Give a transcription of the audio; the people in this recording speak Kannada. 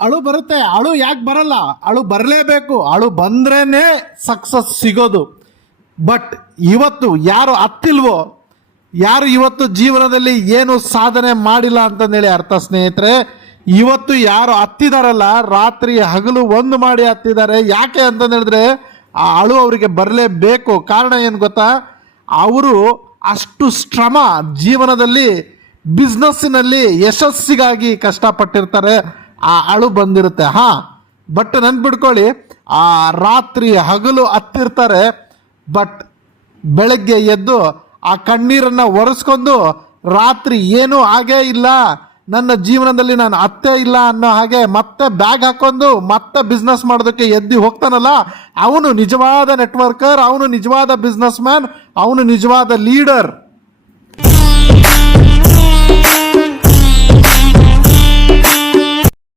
ಅಳು ಬರುತ್ತೆ. ಅಳು ಯಾಕೆ ಬರಲ್ಲ? ಅಳು ಬರಲೇಬೇಕು. ಅಳು ಬಂದ್ರೇ ಸಕ್ಸಸ್ ಸಿಗೋದು. ಬಟ್ ಇವತ್ತು ಯಾರು ಹತ್ತಿಲ್ವೋ, ಯಾರು ಇವತ್ತು ಜೀವನದಲ್ಲಿ ಏನು ಸಾಧನೆ ಮಾಡಿಲ್ಲ ಅಂತಂದೇಳಿ ಅರ್ಥ ಸ್ನೇಹಿತರೆ. ಇವತ್ತು ಯಾರು ಹತ್ತಿದಾರಲ್ಲ, ರಾತ್ರಿ ಹಗಲು ಒಂದು ಮಾಡಿ ಹತ್ತಿದ್ದಾರೆ. ಯಾಕೆ ಅಂತಂದೇಳಿದ್ರೆ ಆ ಅಳು ಅವರಿಗೆ ಬರಲೇಬೇಕು. ಕಾರಣ ಏನು ಗೊತ್ತಾ? ಅವರು ಅಷ್ಟು ಶ್ರಮ ಜೀವನದಲ್ಲಿ ಬಿಸ್ನೆಸ್ಸಿನಲ್ಲಿ ಯಶಸ್ಸಿಗಾಗಿ ಕಷ್ಟಪಟ್ಟಿರ್ತಾರೆ. ಆ ಅಳು ಬಂದಿರುತ್ತೆ. ಬಟ್ ನೆನ್ಪಿಡ್ಕೊಳ್ಳಿ, ಆ ರಾತ್ರಿ ಹಗಲು ಹತ್ತಿರ್ತಾರೆ. ಬಟ್ ಬೆಳಗ್ಗೆ ಎದ್ದು ಆ ಕಣ್ಣೀರನ್ನು ಒರೆಸ್ಕೊಂಡು ರಾತ್ರಿ ಏನೂ ಆಗೇ ಇಲ್ಲ, ನನ್ನ ಜೀವನದಲ್ಲಿ ನಾನು ಅತ್ತೇ ಇಲ್ಲ ಅನ್ನೋ ಹಾಗೆ ಮತ್ತೆ ಬ್ಯಾಗ್ ಹಾಕೊಂಡು ಮತ್ತೆ ಬಿಸ್ನೆಸ್ ಮಾಡೋದಕ್ಕೆ ಎದ್ದು ಹೋಗ್ತಾನಲ್ಲ, ಅವನು ನಿಜವಾದ ನೆಟ್ವರ್ಕರ್, ಅವನು ನಿಜವಾದ ಬಿಸ್ನೆಸ್ ಮ್ಯಾನ್, ಅವನು ನಿಜವಾದ ಲೀಡರ್.